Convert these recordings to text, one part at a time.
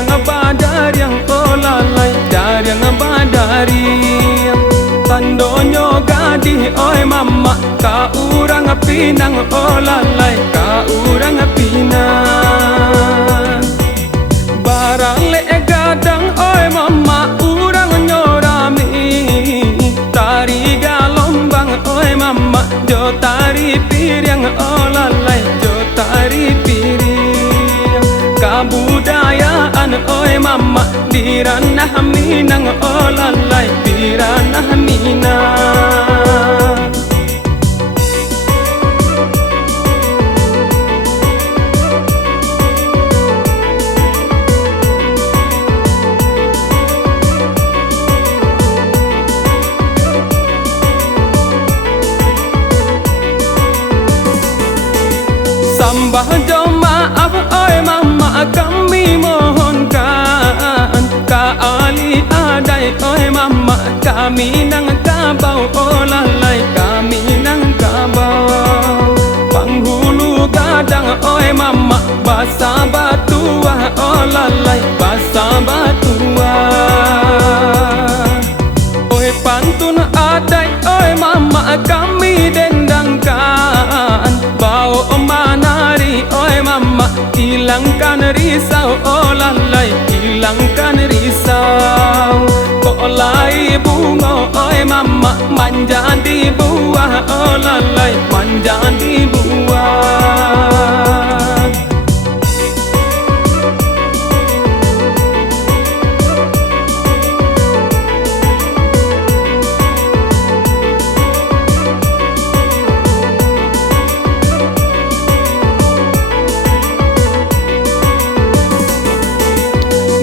yang badar yang olalai, dar yang badari tandonyo gadi oi mama ka urang pinang olalai, ka urang pinang barang le gadang oi mama urang nyorami tari galombang oi mama jo tari piring olalai, jo tari piring kabudayaan oi mama di ranah Minang olalai, di ranah Minang. Sambah jo maaf oi mama kami mohonkan ka ali adai oi mama kami nang kabau olalai, kami nang kabau penghulu gadang oi mama basa batua olalai, basa batua oi pantun adai oi mama kami dendangkan bau manari oi mama hilangkan risau olalai, hilangkan risau kolai bunga oi mama manja di buah olalai, manja di buah.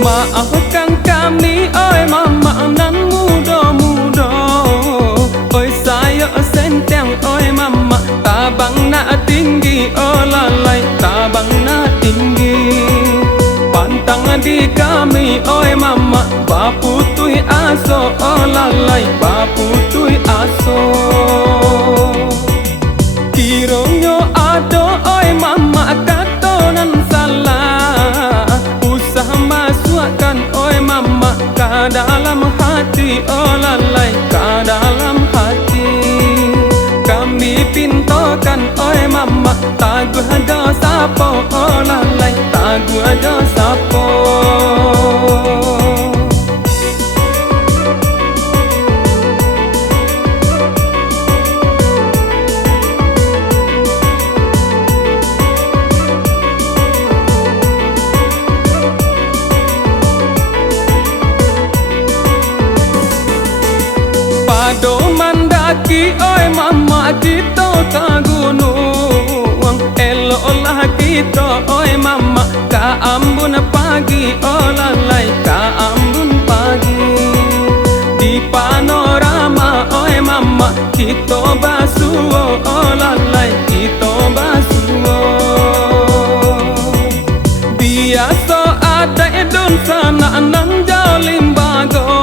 Maafkan kami oi mama nan muda-muda oi saya senteng oi mama tabang na tinggi olalai, tabang na tinggi pantang di kami oi mama baputui aso olalai, baputui aso kironyo ado oi mama katonan salah usah masukkan oi mama ka dalam hati olalai, ka dalam hati kami pintokan oi mama taguh dosa po olalai, taguh dosa po. Pado mandaki oi mama kita ka gunung elolah kita oi mama ka Ambon pagi olalai, ka Ambon pagi di panorama oi mama kita basuo olalai, kita basuo biasa ada edon sana nang Limbago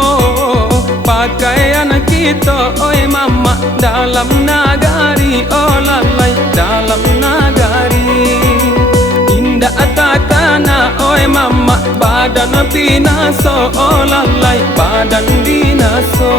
pakaian kita oi mama dalam nagari olalai, dalam nagari indah takana oi mama badan binaso olalai, badan binaso.